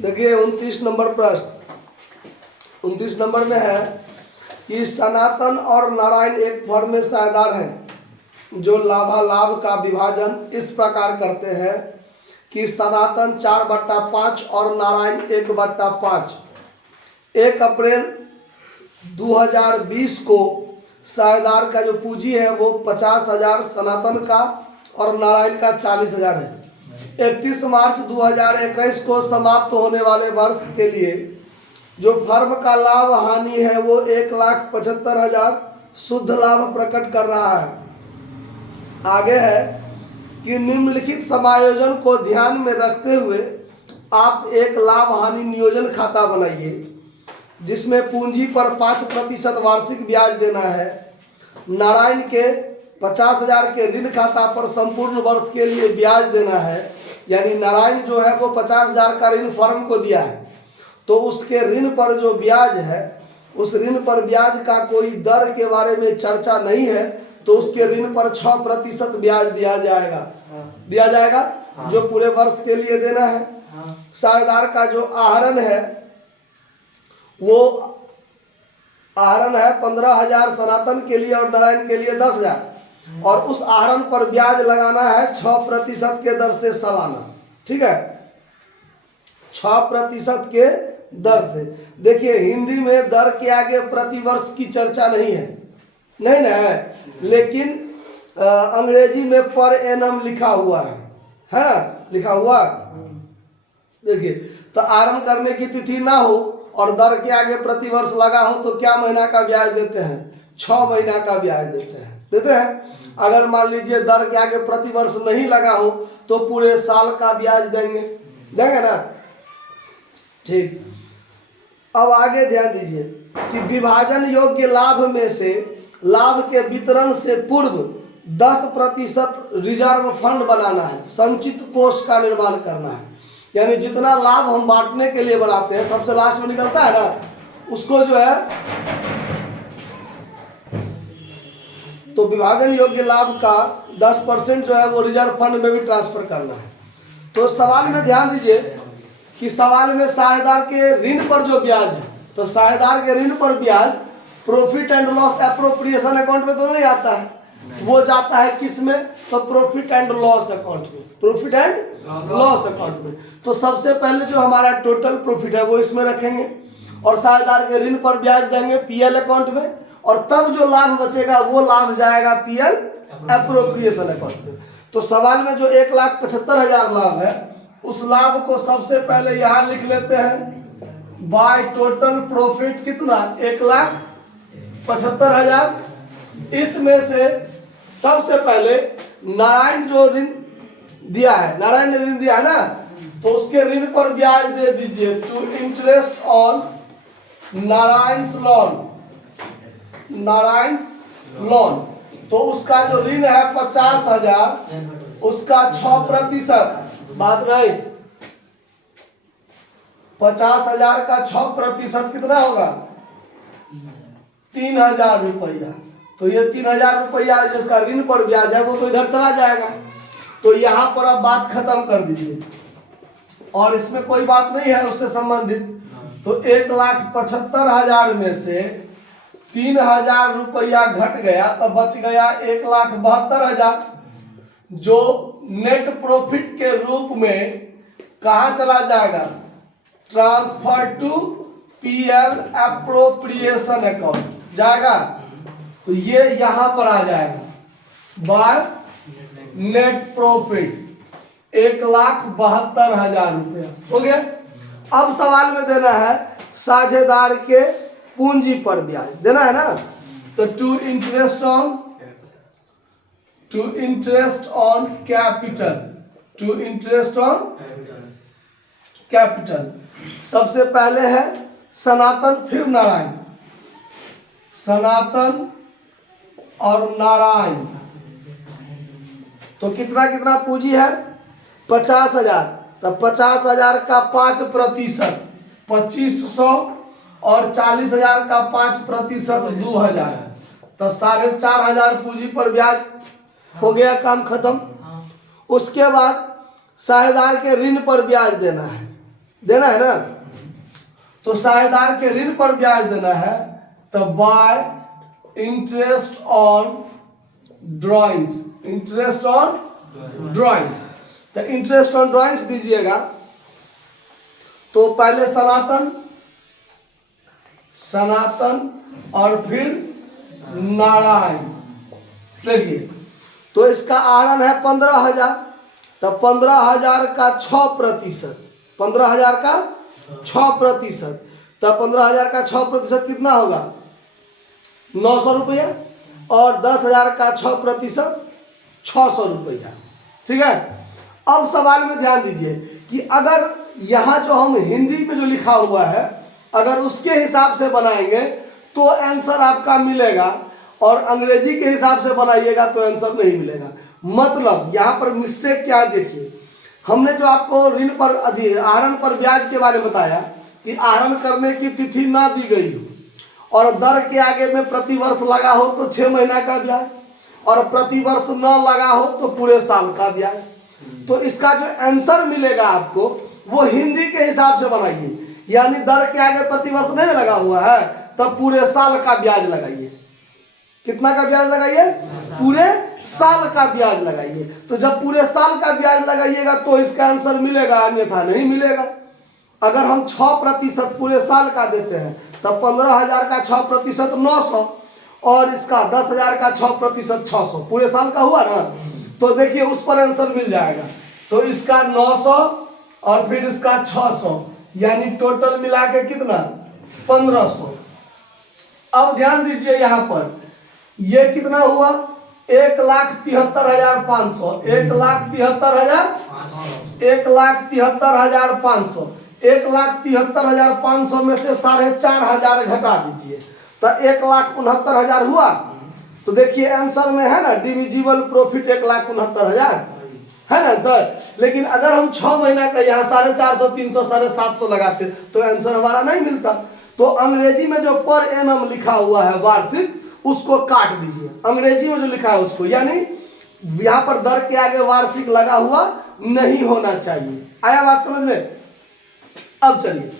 देखिए 29 नंबर प्रश्न 29 नंबर में है कि सनातन और नारायण एक फर्म में साझेदार हैं जो लाभालाभ का विभाजन इस प्रकार करते हैं कि सनातन 4/5 और नारायण 1/5। 1 अप्रैल 2020 को साझेदार का जो पूंजी है वो 50,000 सनातन का और नारायण का 40,000 है। 31 मार्च 2021 को समाप्त होने वाले वर्ष के लिए जो फर्म का लाभ हानि है वो 1,75,000 शुद्ध लाभ प्रकट कर रहा है। आगे है कि निम्नलिखित समायोजन को ध्यान में रखते हुए आप एक लाभ हानि नियोजन खाता बनाइए जिसमें पूंजी पर 5% वार्षिक ब्याज देना है। नारायण के 50,000 के ऋण खाता पर संपूर्ण वर्ष के लिए ब्याज देना है। यानी नारायण जो है वो 50,000 का ऋण फर्म को दिया है, तो उसके ऋण पर जो ब्याज है उस ऋण पर ब्याज का कोई दर के बारे में चर्चा नहीं है, तो उसके ऋण पर 6% ब्याज दिया जाएगा जो पूरे वर्ष के लिए देना है। साझेदार का जो आहरण है वो आहरण है 15,000 सनातन के लिए और नारायण के लिए 10,000 और उस आहरण पर ब्याज लगाना है 6% के दर से सालाना। ठीक है, 6% के दर से। देखिए हिंदी में दर के आगे प्रतिवर्ष की चर्चा नहीं है, नहीं ना, लेकिन अंग्रेजी में पर एनम लिखा हुआ है लिखा हुआ। देखिए तो आरंभ करने की तिथि ना हो और दर के आगे प्रतिवर्ष लगा हो तो क्या महीना का ब्याज देते हैं? 6 महीना का ब्याज देते हैं। अगर मान लीजिए दर के आगे प्रतिवर्ष नहीं लगा हो तो पूरे साल का ब्याज देंगे ना। ठीक, अब आगे ध्यान दीजिए कि विभाजन योग्य लाभ में से लाभ के वितरण से पूर्व 10% रिजर्व फंड बनाना है, संचित कोष का निर्माण करना है। यानी जितना लाभ हम बांटने के लिए बनाते हैं सबसे लास्ट में निकलता है ना, उसको जो है तो विभाजन योग्य लाभ का 10% जो है वो रिजर्व फंड में भी ट्रांसफर करना है। तो सवाल में ध्यान दीजिए कि सवाल में साझेदार के ऋण पर जो ब्याज है, तो साझेदार के ऋण पर ब्याज profit and loss appropriation account में तो नहीं आता है, वो जाता है किस में? तो प्रॉफिट एंड लॉस अकाउंट में, प्रॉफिट एंड लॉस अकाउंट में। तो सबसे पहले जो हमारा टोटल प्रॉफिट है वो इसमें रखेंगे और साझेदार के ऋण पर ब्याज देंगे पीएल अकाउंट में, और तब जो लाभ बचेगा वो लाभ जाएगा पीएल एप्रोप्रिएशन अकाउंट में। तो सवाल में जो 1,75,000 लाभ है उस लाभ को सबसे पहले यहां लिख लेते हैं बाय टोटल प्रॉफिट कितना? 1,75,000। इसमें से सबसे पहले नारायण जो ऋण दिया है, नारायण ने ऋण दिया है ना, तो उसके ऋण पर ब्याज दे दीजिए टू इंटरेस्ट ऑन नारायण्स लोन। तो उसका जो ऋण है 50,000, उसका 6%, बात रही 50,000 का 6% कितना होगा? 3,000 रुपया। तो ये 3,000 रुपया जिसका ऋण पर ब्याज है वो तो इधर चला जाएगा। तो यहां पर अब बात खत्म कर दीजिए और इसमें कोई बात नहीं है उससे संबंधित। तो 1,75,000 में से 3,000 रुपया घट गया तो बच गया 1,72,000 जो नेट प्रॉफिट के रूप में कहां चला जाएगा? Transfer to PL appropriation account जाएगा। तो ये यहां पर आ जाएगा बाय नेट प्रॉफिट 1,72,000 रुपया हो गया। अब सवाल में देना है साझेदार के पूंजी पर ब्याज देना है ना, तो टू इंटरेस्ट ऑन कैपिटल। सबसे पहले है सनातन फिर नारायण, सनातन और नारायण। तो कितना कितना पूंजी है? 50,000। तो 50,000 का 5% 2,500 और 40,000 का 5% 2,000। तो 4,500 पूंजी पर ब्याज हो गया, काम खत्म। उसके बाद साझेदार के ऋण पर ब्याज देना है देना है ना। तो साझेदार के ऋण पर ब्याज देना है, तो bye interest on drawings, interest on drawings. तो इंटरेस्ट ऑन ड्रॉइंग्स दीजिएगा। तो पहले सनातन, सनातन और फिर नारायण। देखिए, तो इसका आहरण है 15,000, तो 15,000 का 6%, 15,000 का 6%, तो 15,000 का 6% कितना होगा? 900 रुपया। और 10,000 का 6%, 600 रुपया। ठीक है। अब सवाल में ध्यान दीजिए कि अगर यहाँ जो हम हिंदी में जो लिखा हुआ है, अगर उसके हिसाब से बनाएंगे तो आंसर आपका मिलेगा, और अंग्रेजी के हिसाब से बनाइएगा तो आंसर नहीं मिलेगा। मतलब यहाँ पर मिस्टेक क्या है, देखिए, हमने जो आपको ऋण पर आहरण पर ब्याज के बारे में बताया कि आहरण करने की तिथि ना दी गई हो और दर के आगे में प्रतिवर्ष लगा हो तो 6 महीना का ब्याज, और प्रतिवर्ष न लगा हो तो पूरे साल का ब्याज। तो इसका जो आंसर मिलेगा आपको वो हिंदी के हिसाब से बनाइए, यानी दर के आगे प्रतिवर्ष नहीं लगा हुआ है तब पूरे साल का ब्याज लगाइए। कितना का ब्याज लगाइए? पूरे साल का ब्याज लगाइए। तो जब पूरे साल का ब्याज लगाइएगा तो इसका आंसर मिलेगा, अन्यथा नहीं मिलेगा। अगर हम 6% पूरे साल का देते हैं तब 15,000 का 6% 900, और इसका 10,000 का 6% 600, पूरे साल का हुआ ना। तो देखिए उस पर आंसर मिल जाएगा। तो इसका 900 और फिर इसका 600, यानी टोटल मिला के कितना? 1500। अब ध्यान दीजिए यहाँ पर ये कितना हुआ? 1,73,500, 1,73,500, 1,73,500, 1,73,500 में से 4,500 घटा दीजिए तो 1,69,000 हुआ। तो देखिए आंसर में है ना डिविजिबल प्रॉफिट 1,69,000 है ना आंसर। लेकिन अगर हम 6 महीना का यहाँ 450, 300, 750 लगाते तो आंसर हमारा नहीं मिलता। तो अंग्रेजी में जो पर एनम लिखा हुआ है वार्षिक, उसको काट दीजिए, अंग्रेजी में जो लिखा है उसको, यानी यहाँ पर दर के आगे वार्षिक लगा हुआ नहीं होना चाहिए। आया बात समझ में? अब चलिए,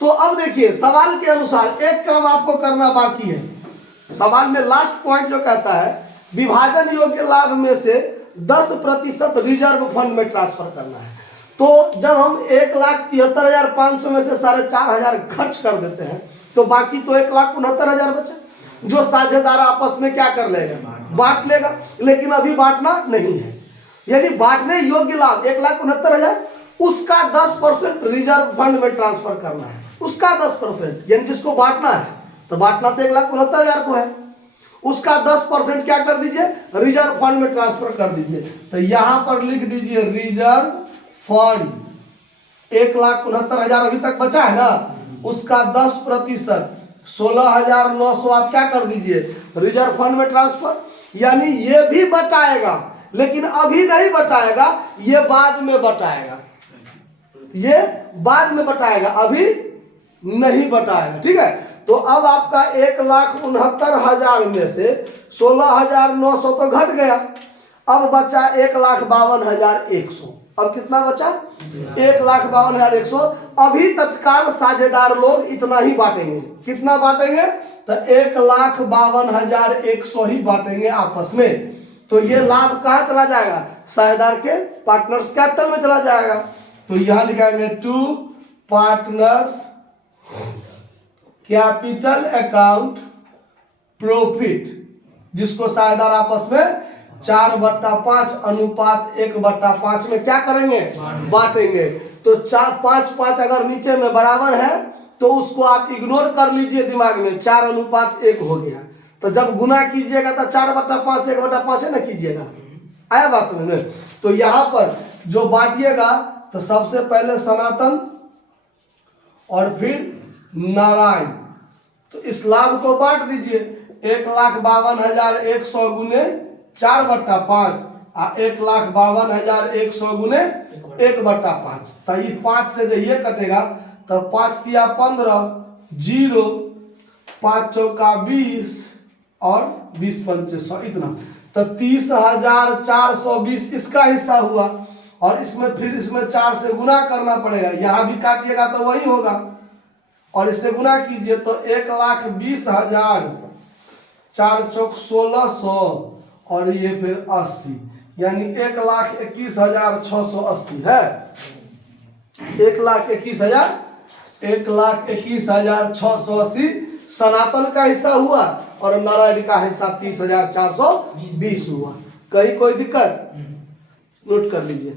तो अब देखिए सवाल के अनुसार एक काम आपको करना बाकी है। सवाल में लास्ट पॉइंट जो कहता है विभाजन योग्य लाभ में से 10% रिजर्व फंड में ट्रांसफर करना है। तो जब हम 1,73,500 में से 4,500 खर्च कर देते हैं तो बाकी तो 1,69,000 बचा, जो साझेदार आपस में क्या कर लेगा? बांट लेगा। लेकिन अभी बांटना नहीं है, यानी बांटने योग्य लाभ 1,69,000, उसका 10% रिजर्व फंड में ट्रांसफर करना है। उसका 10%, यानी जिसको बांटना है, तो बांटना तो 1,69,000 को है, उसका 10% क्या कर दीजिए? रिजर्व फंड में ट्रांसफर कर दीजिए। तो यहां पर लिख दीजिए रिजर्व फंड। 1,69,000 अभी तक बचा है ना, उसका 10% 16,900 आप क्या कर दीजिए? रिजर्व फंड में ट्रांसफर। यानी ये भी बटाएगा, लेकिन अभी नहीं बटाएगा, ये बाद में बटाएगा, ये बाद में बटाएगा, अभी नहीं बटाएगा। ठीक है। तो अब आपका 1,69,000 में से 16,900 तो घट गया, अब बचा 1,52,100। अब कितना बचा? 1,52,100। अभी तत्काल साझेदार लोग इतना ही बांटेंगे। कितना बांटेंगे? तो 1,52,100 ही बांटेंगे आपस में। तो ये लाभ कहाँ चला जाएगा? साझेदार के पार्टनर्स कैपिटल में चला जाएगा। तो यहां लिखाएंगे two partners capital account profit, जिसको साझेदार आपस में 4/5 अनुपात 1/5 में क्या करेंगे? बांटेंगे। तो 5/5 अगर नीचे में बराबर है तो उसको आप इग्नोर कर लीजिए दिमाग में, 4:1 हो गया। तो जब गुना कीजिएगा तो 4/5 1/5 है ना कीजिएगा। आया बात समझ में? तो यहां पर जो बांटिएगा तो सबसे पहले सनातन और फिर नारायण। तो इस लाभ को बांट दीजिए। 1,52,100 गुने 4/5 आ 1,52,100 गुने 1/5। तो ये 5 से जो ये कटेगा तो 5 तिया 15, 0, 5 चौका 20 और 20 पंचे 100, इतना। तो 30,420 इसका हिस्सा हुआ। और इसमें फिर इसमें 4 से गुना करना पड़ेगा, यहाँ भी काटिएगा तो वही होगा, और इससे गुना कीजिए तो 1,20,000, 4 चौक 1600 और ये फिर 80, यानी 1,21,680 है। 1,21,680 सनातन का हिस्सा हुआ और नारायण का हिस्सा 30,420 हुआ। कहीं कोई दिक्कत? नोट कर लीजिए।